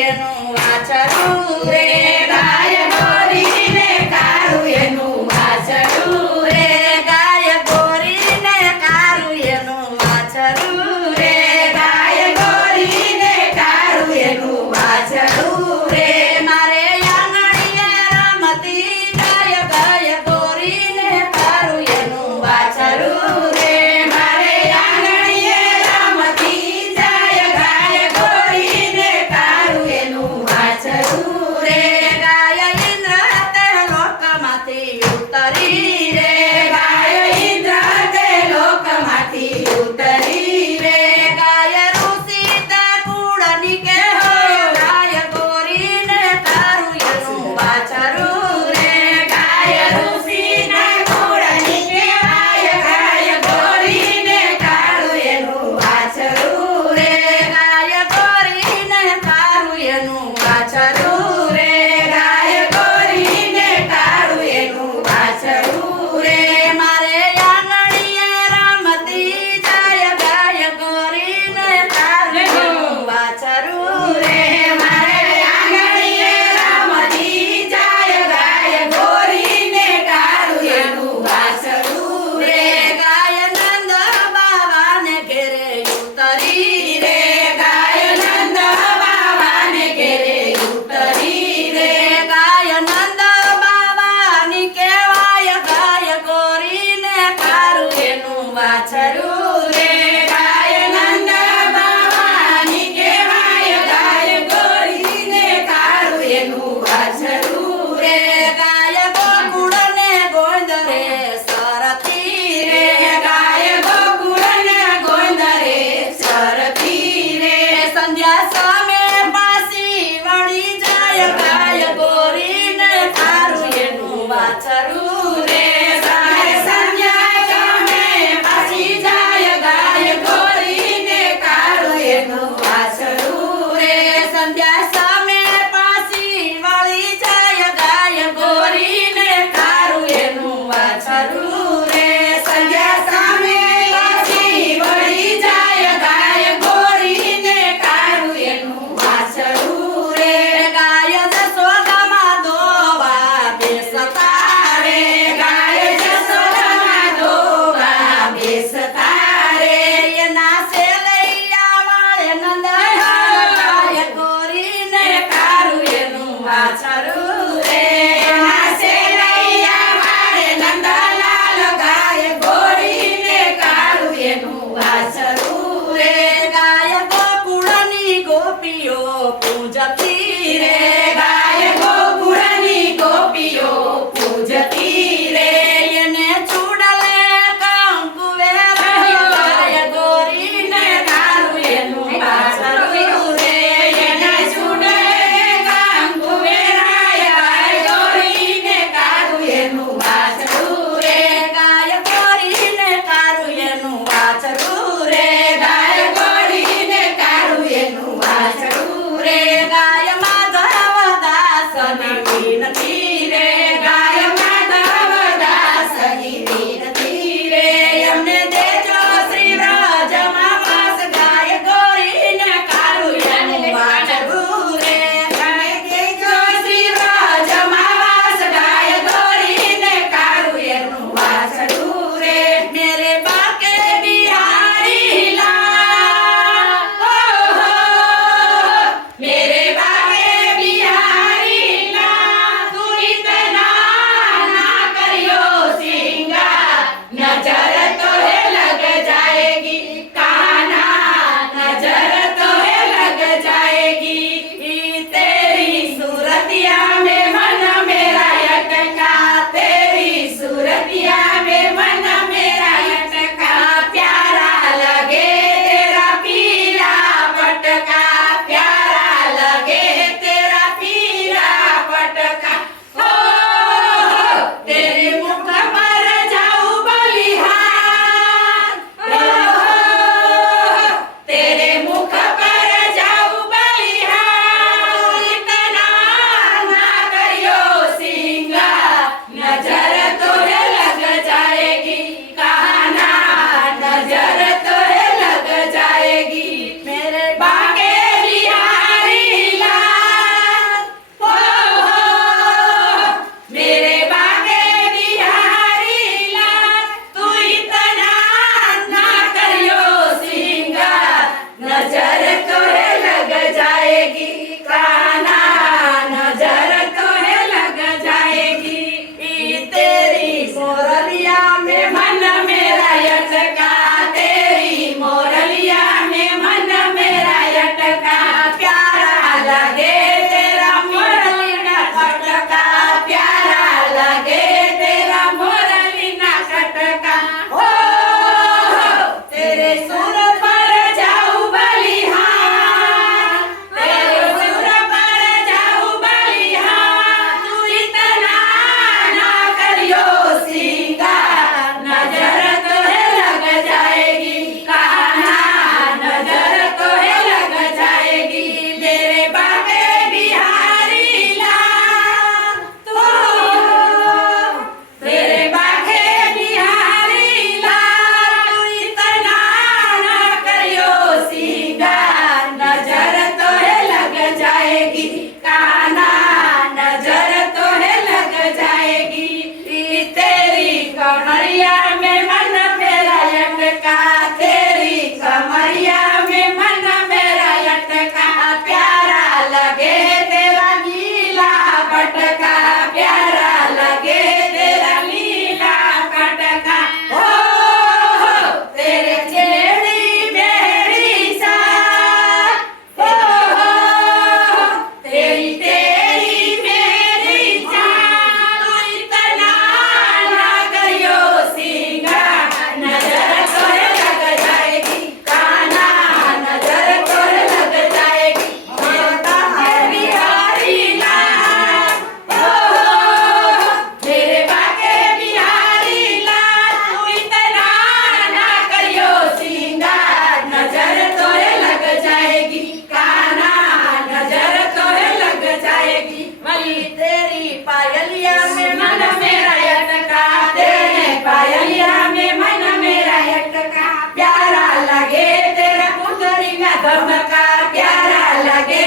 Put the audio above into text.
એનું વાછરું રે ગાય ગોરીને કારું એનું વાછરું રે ગાય ગોરીને કારું એનું વાછરું રે ગાય ગોરીને કારું એનું વાછરું રે મારે આંગણીએ રમતી ગાય ગાય ગોરીને કારું એનું વાછરું રે મારે આંગણીએ રમતી જાય ગાય ગોરીને કારું એનું વાછરું રે ગાય ઇન્દ્ર તે લોકમાંથી ઉતરી રે ગાય ઇન્દ્ર તે લોકમાંથી ઉતરી રે ગાય ઋષિ તે કુળની કે ગાય ગોરીને કારું એનું વાછરું રે ગાય ઋષિ તે કુળની કે ગાય ગોરીને કારું એનું વાછરું રે ગાય ગોરીને કારું એનું વાછરું રે ગાય ગોરીને કારું એનું વાછરું રે મારે આંગણીએ રમતી જાય ગાય ગોરીને કારું એનું વાછરું રે મારે આંગણીએ રમતી જાય ગાય ગોરીને કારું એનું વાછરું રે ગાય નંદ બાવાને ઘેરે ઉતરી રે ગાય નંદ બાવાને ઘેરે ઉતરી રે ગાય નંદ બાવાની કહેવાય ગાય ગોરીને કારું એનું વાછરું રે ગાય નંદ બાવાની કહેવાય ગાય ગોરીને કારું એનું વાછરું રે ગાય ગોકુળને ગોંદરે સરતી રે ગાય ગોકુળને ગોંદરે સરતી રે સંધ્યા સામે પાસી વળી જાય ગાય ગોરીને કારું એનું વાછરું રે ગાય સંધ્યા સામે પાસી જાય ગાય ગોરીને કારું એનું વાછરું રે સંધ્યા સામે પાસી વળી જાય ગાય ગોરીને કારું એનું વાછરું રે સંધ્યા સામે પાસી વળી જાય ગાય ગોરીને કારું એનું વાછરું રે ગાય જશોદામાં દોવા બેસતા રે ગાય જશોદામાં દોવા બેસતા રે એના સેલૈયા વાળે નંદલાલ ગાય ગોરીને કારું એનું વાછરું રે એના સેલૈયા વાળે નંદલાલ ગાય ગોરીને કારું એનું વાછરું રે ગાય ગોકુળની ગોપીઓ પૂજતી રે ગાય ગોકુળની ગોપીઓ પૂજતી રે એને ચૂડલે કંકુએ ગાય ગોરીને કારું એનું વાછરું રે એને ચૂડલે કંકુએ ગાય ગોરીને કારું એનું વાછરું રે ગાય ગોરીને કારું એનું વાછરું રે ગાય ગોરીને કારું એનું વાછરું રે ગાય માધવ દાસની વિનતી રે ગાય માધવ દાસની વિનતી રે અમને દેજો શ્રી વ્રજમાં વાસ ગાય ગોરીને કારું એનું વાછરું રે અમને દેજો શ્રી વ્રજમાં વાસ ગાય ગોરીને કારું એનું વાછરું રે મેરે બાકે બિહારી લાલ મેરે બાકે બિહારી લાલ તું पटका प्यारा लगे तेरा मोरली ना कटका हो तेरे सुर पर जाऊं बलिहार तेरे सुर पर जाऊं बलिहार तू इतना ना करियो सिंगार नजर तो है लग जाएगी कान्हा नजर तो है लग जाएगी तेरे बाबे बिहारी लाल तो तेरे बाबे बिहारी लाल तू इतना ना करियो सिंगार नजर तो है लग जाएगी कान्हा नजर तो है लग जाएगी तेरी कमरिया में मन मेरा लटका तेरी कमरिया में मन मेरा लटका प्यारा लगे तेरा लीला पटका प्यारा लगे तेरा लीला पटका हो तेरे चेहरी बेहरी सा हो तेरी तेरी मेरी जान तू इतना ना करियो सिंगार नजर तो है लग जाएगी कान्हा नजर तो है लग जाएगी माता है बिहारी लाल हो मेरे बाके बिहारी लाल तू इतना ना करियो सिंगार नजर तो है लग जाएगी कान्हा नजर तो है लग जाएगी वही तेरी पायलिया में मन मेरा अटका तेरे पायलिया में मन मेरा अटका प्यारा लगे तेरा कुंडली में धमका प्यारा लगे